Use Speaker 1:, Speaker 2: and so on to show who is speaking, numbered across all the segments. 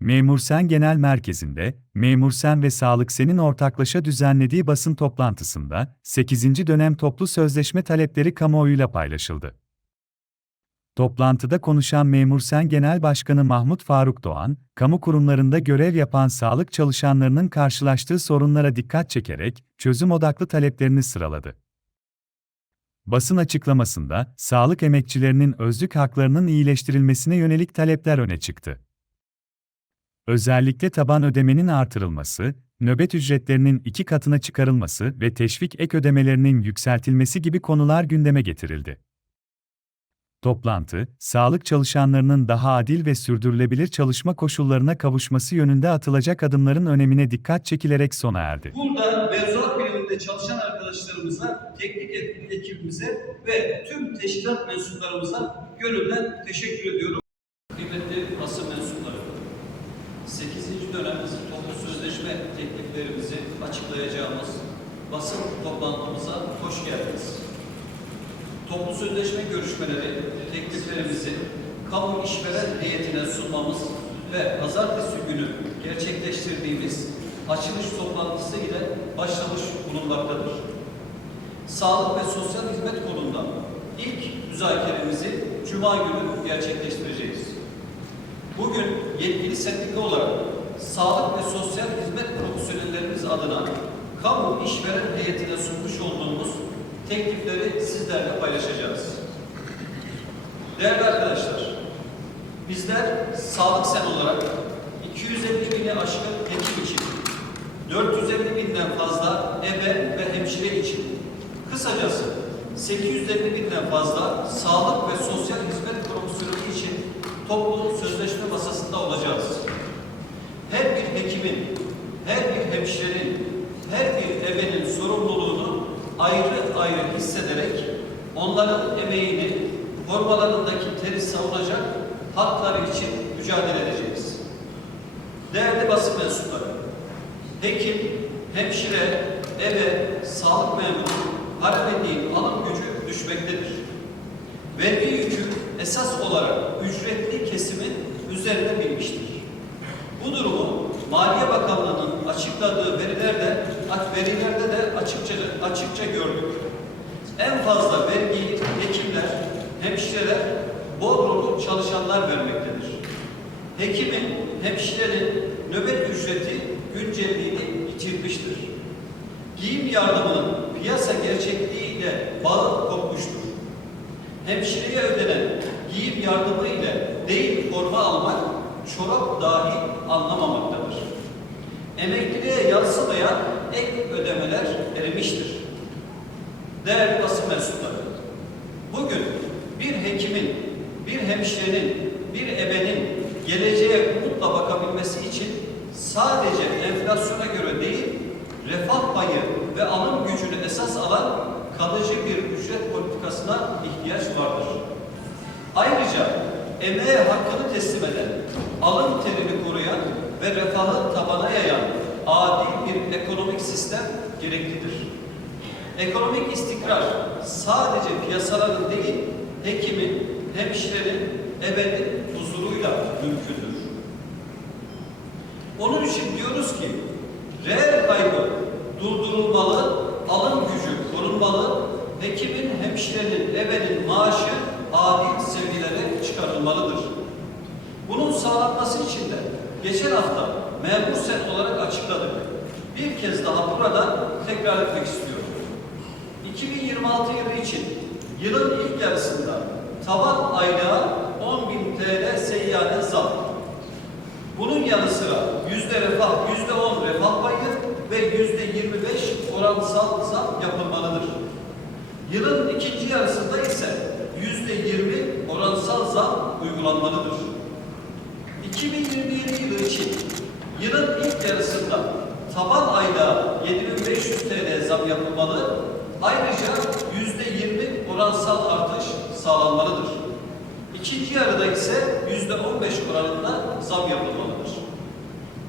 Speaker 1: Memursen Genel Merkezi'nde, Memursen ve Sağlık Sen'in ortaklaşa düzenlediği basın toplantısında, 8. dönem toplu sözleşme talepleri kamuoyuyla paylaşıldı. Toplantıda konuşan Memursen Genel Başkanı Mahmut Faruk Doğan, kamu kurumlarında görev yapan sağlık çalışanlarının karşılaştığı sorunlara dikkat çekerek çözüm odaklı taleplerini sıraladı. Basın açıklamasında, sağlık emekçilerinin özlük haklarının iyileştirilmesine yönelik talepler öne çıktı. Özellikle taban ödemenin artırılması, nöbet ücretlerinin iki katına çıkarılması ve teşvik ek ödemelerinin yükseltilmesi gibi konular gündeme getirildi. Toplantı, sağlık çalışanlarının daha adil ve sürdürülebilir çalışma koşullarına kavuşması yönünde atılacak adımların önemine dikkat çekilerek sona erdi.
Speaker 2: Burada mevzuat biriminde çalışan arkadaşlarımıza, teknik ek- ekibimize ve tüm teşkilat mensuplarımıza gönülden teşekkür ediyorum. Kıymetli basın mensupları, 8. dönem toplu sözleşme tekliflerimizi açıklayacağımız basın toplantımıza hoş geldiniz. Toplu sözleşme görüşmeleri tekliflerimizi kamu işveren heyetine sunmamız ve pazartesi günü gerçekleştirdiğimiz açılış toplantısı ile başlamış bulunmaktadır. Sağlık ve sosyal hizmet konusunda ilk müzakeremizi Cuma günü gerçekleştireceğiz. Bugün yetkili sendika olarak sağlık ve sosyal hizmet profesyonellerimiz adına kamu işveren heyetine sunmuş olduğumuz teklifleri sizlerle paylaşacağız. Değerli arkadaşlar, bizler sağlık sen olarak 250 bini aşkın hekim için, 450 binden fazla ebe ve hemşire için, kısacası 850 binden fazla sağlık ve sosyal toplu sözleşme masasında olacağız. Her bir hekimin, her bir hemşirenin, her bir ebenin sorumluluğunu ayrı ayrı hissederek onların emeğini, formalarındaki teri savunacak hakları için mücadele edeceğiz. Değerli basın mensupları, hekim, hemşire, ebe, sağlık memuru, haremediğin alım gücü düşmektedir. Vergi yükü esas olarak ücretli kesimin üzerine binmiştir. Bu durumu Maliye Bakanlığı'nın açıkladığı verilerde, verilerde de açıkça, açıkça gördük. En fazla vergiyi hekimler, hemşireler, Bodrumlu çalışanlar vermektedir. Hekimin, hemşirenin nöbet ücreti güncelliğini yitirmiştir. Giyim yardımının piyasa gerçekliğiyle bağı kopmuştur. Hemşireye ödenen giyim yardımı ile değil forma almak, çorap dahi anlamamaktadır. Emekliliğe yansımayan ek ödemeler erimiştir. Değerli basın mensupları, bugün bir hekimin, bir hemşirenin, bir ebenin geleceğe umutla bakabilmesi için sadece enflasyona göre değil, refah payı ve alım gücünü esas alan kalıcı bir ücret politikasına ihtiyaç vardır. Ayrıca emeğe hakkını teslim eden, alın terini koruyan ve refahı tabana yayan adil bir ekonomik sistem gereklidir. Ekonomik istikrar sadece piyasaların değil, hekimin, hemşirenin, ebenin huzuruyla mümkündür. Onun için diyoruz ki, reel kaybı durdurulmalı, alım gücü korunmalı, hekimin, hemşirenin, ebenin maaşı adil Bunun sağlanması için de geçen hafta memur sen olarak açıkladık. Bir kez daha burada tekrar etmek istiyorum. 2026 yılı için yılın ilk yarısında tavan aylığa 10.000 TL seyyade zam. Bunun yanı sıra yüzde refah, yüzde on refah payı ve yüzde 25 oransal zam yapılmalıdır. Yılın ikinci yarısında ise yüzde 20 oransal zam uygulanmalıdır. 2027 yılı için yılın ilk yarısında taban ayda 7500 TL zam yapılmalı, ayrıca yüzde 20 oransal artış sağlanmalıdır. İkinci yarıda ise yüzde 15 oranında zam yapılmalıdır.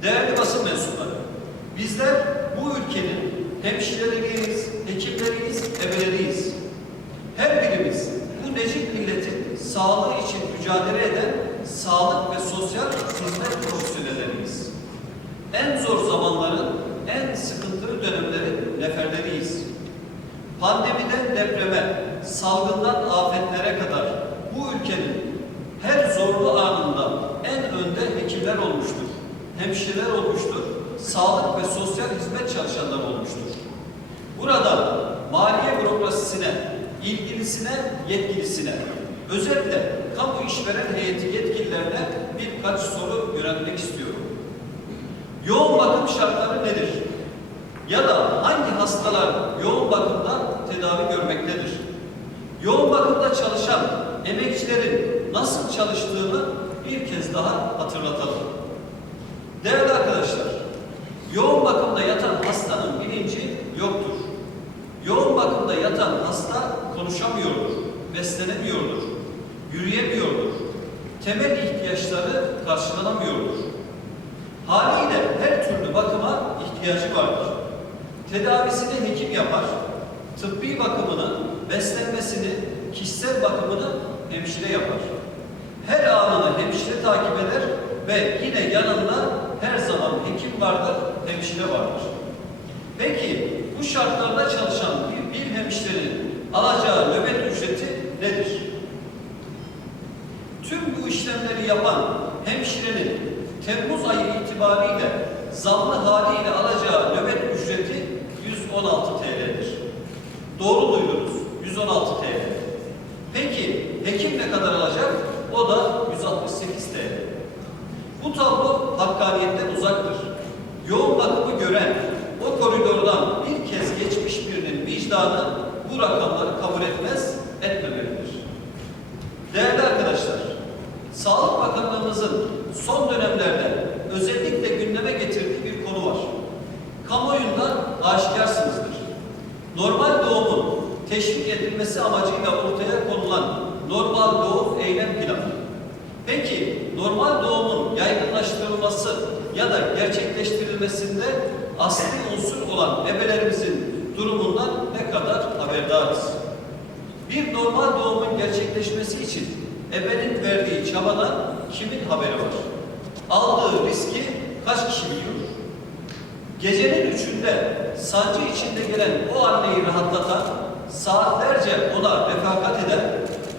Speaker 2: Değerli basın mensupları, bizler bu ülkenin hemşireleriyiz, hekimleriyiz, ebeleriyiz. Her birimiz bu necip milletin sağlığı için mücadele eden sağlık ve sosyal hizmet profesyonelleri. en zor zamanların, en sıkıntılı dönemlerin neferleriyiz. Pandemiden depreme, salgından afetlere kadar bu ülkenin her zorlu anında en önde hekimler olmuştur. Hemşireler olmuştur. Sağlık ve sosyal hizmet çalışanları olmuştur. Burada maliye bürokrasisine, ilgilisine, yetkilisine, özellikle kamu işveren heyeti yetkililerine birkaç soru yöneltmek istiyorum. Yoğun bakım şartları nedir? Ya da hangi hastalar yoğun bakımda tedavi görmektedir? Yoğun bakımda çalışan emekçilerin nasıl çalıştığını bir kez daha hatırlatalım. Değerli arkadaşlar, yoğun bakımda yatan hastanın bilinci yoktur. Yoğun bakımda yatan hasta konuşamıyordur, beslenemiyordur, yürüyemiyordur. Temel ihtiyaçları karşılanamıyordur. Haliyle her türlü bakıma ihtiyacı vardır. Tedavisini hekim yapar, tıbbi bakımını, beslenmesini, kişisel bakımını hemşire yapar. Her anını hemşire takip eder ve yine yanında her zaman hekim vardır, hemşire vardır. Peki bu şartlarda çalışan bir, bir hemşirenin alacağı nöbet ücreti nedir? İşlemleri yapan hemşirenin Temmuz ayı itibariyle zamlı haliyle alacağı nöbet ücreti 116 TL'dir. Doğru duydunuz. 116 TL. Peki hekim ne kadar alacak? O da 168 TL. Bu tablo hakkaniyetten uzaktır. Yoğun bakımı gören, o koridordan bir kez geçmiş birinin vicdanı bu rakamları kabul etmez, etmemelidir. Değerli arkadaşlar, Sağlık Bakanlığımızın son dönemlerde özellikle gündeme getirdiği bir konu var. Kamuoyunda aşikarsınızdır. Normal doğumun teşvik edilmesi amacıyla ortaya konulan normal doğum eylem planı. Peki normal doğumun yaygınlaştırılması ya da gerçekleştirilmesinde asli unsur olan ebelerimizin durumundan ne kadar haberdarız? Bir normal doğumun gerçekleşmesi için ebenin verdiği çabadan kimin haberi var? Aldığı riski kaç kişi biliyor? Gecenin üçünde sancı içinde gelen o anneyi rahatlatan, saatlerce ona refakat eden,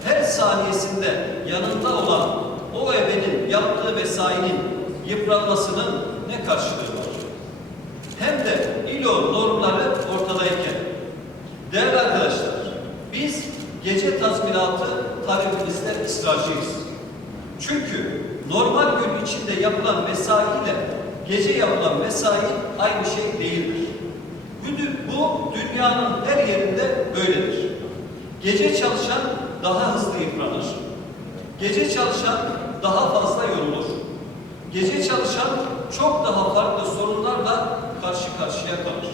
Speaker 2: her saniyesinde yanında olan o ebenin yaptığı mesainin yıpranmasının ne karşılığı var? Hem de ILO normları ortadayken. Değerli arkadaşlar, biz gece tazminatı talebimizde ısrarcıyız. Çünkü normal gün içinde yapılan mesai ile gece yapılan mesai aynı şey değildir. Bu, bu dünyanın her yerinde böyledir. Gece çalışan daha hızlı yıpranır. Gece çalışan daha fazla yorulur. Gece çalışan çok daha farklı sorunlarla karşı karşıya kalır.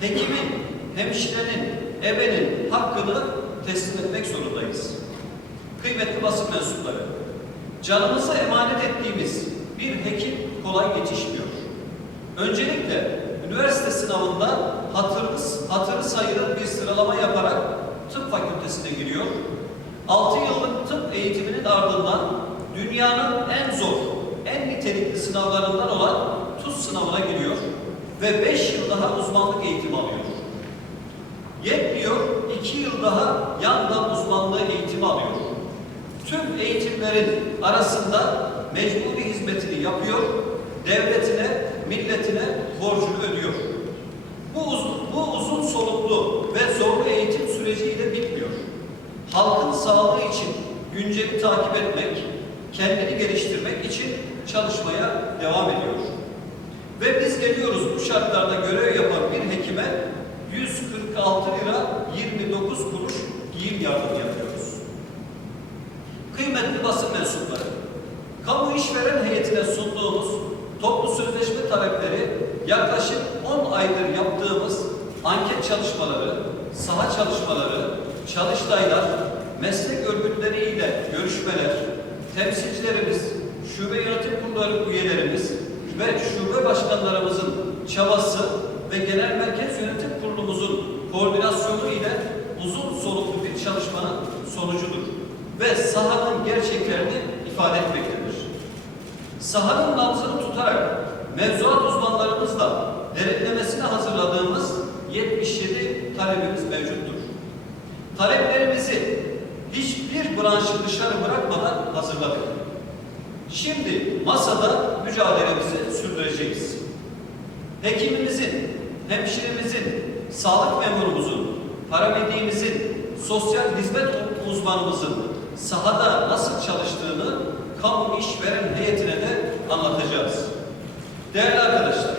Speaker 2: Hekimin, hemşirenin, ebenin hakkını teslim etmek zorundayız. Kıymetli basın mensupları, canımıza emanet ettiğimiz bir hekim kolay yetişmiyor. Öncelikle üniversite sınavında hatırlı, hatırı sayılı bir sıralama yaparak tıp fakültesine giriyor. 6 yıllık tıp eğitiminin ardından dünyanın en zor, en nitelikli sınavlarından olan TUS sınavına giriyor ve 5 yıl daha uzmanlık eğitimi alıyor. Yetmiyor, 2 yıl daha yan dal uzmanlığı eğitimi alıyor. Tüm eğitimlerin arasında mecburi hizmetini yapıyor, devletine, milletine borcunu ödüyor. Bu uzun, bu uzun soluklu ve zorlu eğitim süreciyle bitmiyor. Halkın sağlığı için günceli takip etmek, kendini geliştirmek için çalışmaya devam ediyor. Ve biz geliyoruz bu şartlarda görev yapan bir hekime 146 lira 29 kuruş giyim yardımı yapıyoruz. Kıymetli basın mensupları, kamu işveren heyetine sunduğumuz toplu sözleşme talepleri yaklaşık 10 aydır yaptığımız anket çalışmaları, saha çalışmaları, çalıştaylar, meslek örgütleriyle görüşmeler, temsilcilerimiz, şube yönetim kurulları üyelerimiz ve şube başkanlarımızın çabası ve genel merkez yönetim kurulumuzun koordinasyonu ile uzun soluklu bir çalışmanın sonucudur ve sahanın gerçeklerini ifade etmektedir. Sahanın dışarı bırakmadan hazırladık. Şimdi masada mücadelemizi sürdüreceğiz. Hekimimizin, hemşiremizin, sağlık memurumuzun, paramediğimizin, sosyal hizmet uzmanımızın sahada nasıl çalıştığını kamu işveren heyetine de anlatacağız. Değerli arkadaşlar,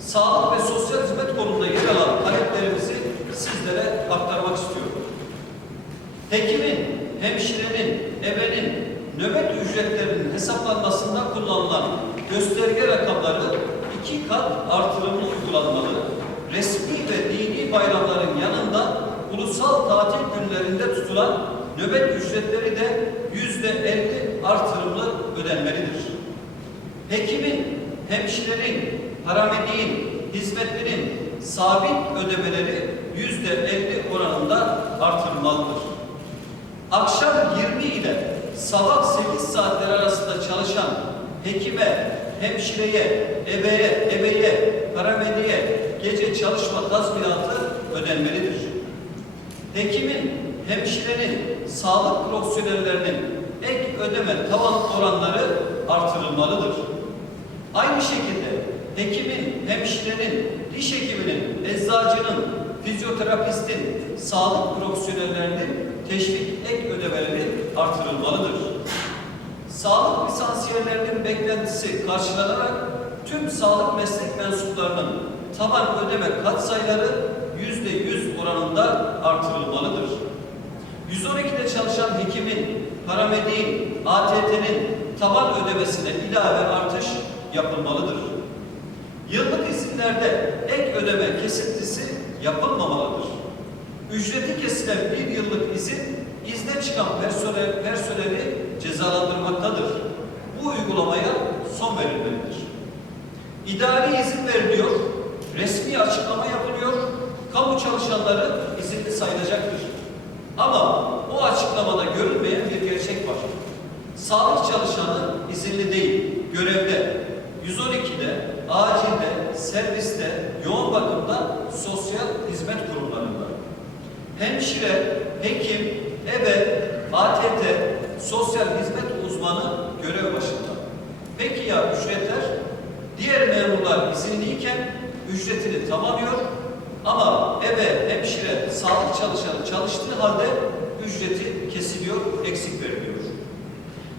Speaker 2: sağlık ve sosyal hizmet konusunda yer alan taleplerimizi sizlere aktarmak istiyorum. Hekimin, hemşirenin, ebenin nöbet ücretlerinin hesaplanmasında kullanılan gösterge rakamları iki kat artırımlı uygulanmalı. Resmi ve dini bayramların yanında ulusal tatil günlerinde tutulan nöbet ücretleri de yüzde elli artırımlı ödenmelidir. Hekimin, hemşirenin, paramediğin, hizmetlerin sabit ödemeleri yüzde elli oranında artırılmalıdır. Akşam 20 ile sabah 8 saatler arasında çalışan hekime, hemşireye, ebeye, ebeye, paramediye gece çalışma tazminatı ödenmelidir. Hekimin, hemşirenin, sağlık profesyonellerinin ek ödeme tavan oranları artırılmalıdır. Aynı şekilde hekimin, hemşirenin, diş hekiminin, eczacının, fizyoterapistin, sağlık profesyonellerinin teşvik ek ödemeleri artırılmalıdır. Sağlık lisansiyerlerinin beklentisi karşılanarak tüm sağlık meslek mensuplarının taban ödeme katsayıları yüzde yüz oranında artırılmalıdır. 112'de çalışan hekimin, paramediğin, ATT'nin taban ödemesine ilave artış yapılmalıdır. Yıllık izinlerde ek ödeme kesintisi yapılmamalıdır. Ücreti kesilen bir yıllık izin, izne çıkan personel, personeli cezalandırmaktadır. Bu uygulamaya son verilmelidir. İdari izin veriliyor, resmi açıklama yapılıyor, kamu çalışanları izinli sayılacaktır. Ama o açıklamada görünmeyen bir gerçek var. Sağlık çalışanı izinli değil, görevde, 112'de, acilde, serviste, yoğun bakımda, sosyal hizmet kurumlarında. Hemşire, hekim, ebe, ATT, sosyal hizmet uzmanı görev başında. Peki ya ücretler? Diğer memurlar izinliyken ücretini tamamlıyor ama ebe, hemşire, sağlık çalışanı çalıştığı halde ücreti kesiliyor, eksik veriliyor.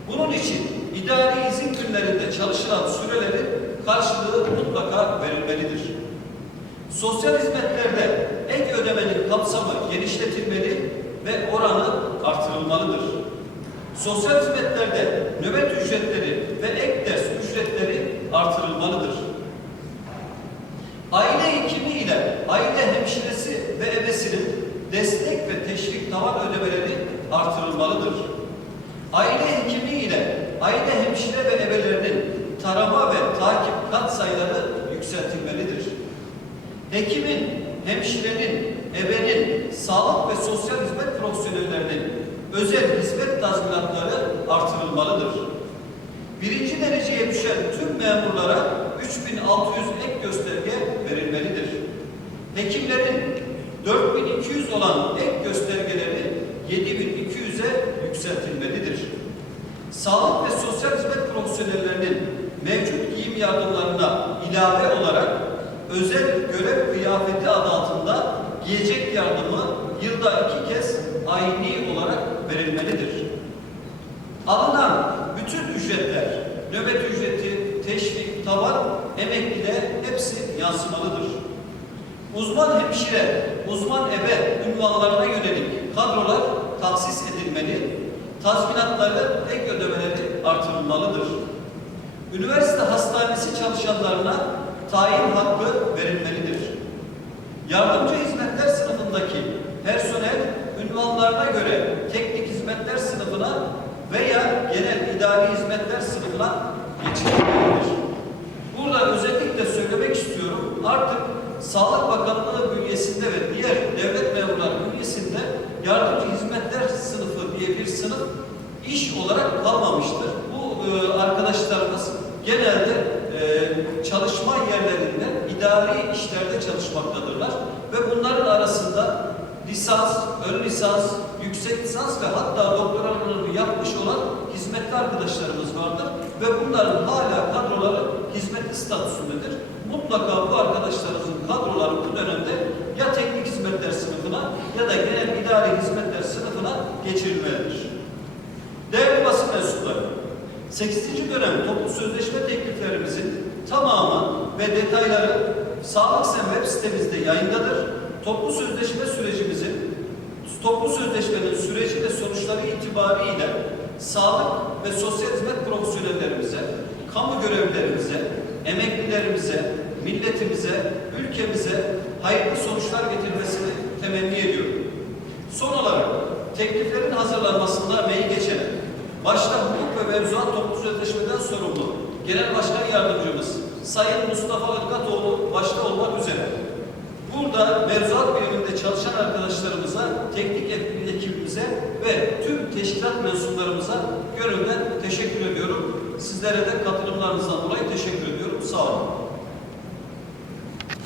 Speaker 2: Bunun için idari izin günlerinde çalışılan sürelerin karşılığı mutlaka verilmelidir. Sosyal hizmetlerde ödemenin kapsamı genişletilmeli ve oranı artırılmalıdır. Sosyal hizmetlerde nöbet ücretleri ve ek ders ücretleri artırılmalıdır. Aile hekimi ile aile hemşiresi ve ebesinin destek ve teşvik tavan ödemeleri artırılmalıdır. Aile hekimi ile aile hemşire ve ebelerinin tarama ve takip kat sayıları yükseltilmelidir. Hekimin, hemşirenin, ebenin, sağlık ve sosyal hizmet profesyonellerinin özel hizmet tazminatları artırılmalıdır. Birinci dereceye düşen tüm memurlara 3600 ek gösterge verilmelidir. Hekimlerin 4200 olan ek göstergeleri 7200'e yükseltilmelidir. Sağlık ve sosyal hizmet profesyonellerinin mevcut giyim yardımlarına ilave olarak özel görev kıyafeti adı altında giyecek yardımı yılda iki kez ayni olarak verilmelidir. Alınan bütün ücretler, nöbet ücreti, teşvik, tavan, emekliyle hepsi yansımalıdır. Uzman hemşire, uzman ebe ünvanlarına yönelik kadrolar tahsis edilmeli, tazminatları, ek ödemeleri artırılmalıdır. Üniversite hastanesi çalışanlarına tayin hakkı verilmelidir. Yardımcı hizmetler sınıfındaki personel ünvanlarına göre teknik hizmetler sınıfına veya genel idari hizmetler sınıfına geçirilmelidir. Burada özellikle söylemek istiyorum. Artık Sağlık Bakanlığı bünyesinde ve diğer devlet memurları bünyesinde yardımcı hizmetler sınıfı diye bir sınıf iş olarak kalmamıştır. Bu e, arkadaşlarımız genelde e, çalışma yerlerinde idari işlerde çalışmaktadırlar ve bunların arasında lisans, ön lisans, yüksek lisans ve hatta doktoralarını yapmış olan hizmetli arkadaşlarımız vardır ve bunların hala kadroları hizmetli statüsündedir. Mutlaka bu arkadaşlarımızın kadroları bu dönemde ya teknik hizmetler sınıfına ya da genel idari hizmetler sınıfına geçirilmelidir. Değerli basın mensupları, 8. dönem toplu sözleşme tekliflerimizin tamamı ve detayları Sağlık Sen web sitemizde yayındadır. Toplu sözleşme sürecimizin, toplu sözleşmenin süreci ve sonuçları itibariyle sağlık ve sosyal hizmet profesyonellerimize, kamu görevlilerimize, emeklilerimize, milletimize, ülkemize hayırlı sonuçlar getirmesini temenni ediyorum. Son olarak tekliflerin hazırlanmasında emeği geçen, başta hukuk ve mevzuat toplu sözleşmeden sorumlu Genel Başkan Yardımcımız Sayın Mustafa Irgatoğlu başta olmak üzere burada mevzuat biriminde çalışan arkadaşlarımıza, teknik ekibimize ve tüm teşkilat mensuplarımıza gönülden teşekkür ediyorum. Sizlere de katılımlarınızdan dolayı teşekkür ediyorum. Sağ olun.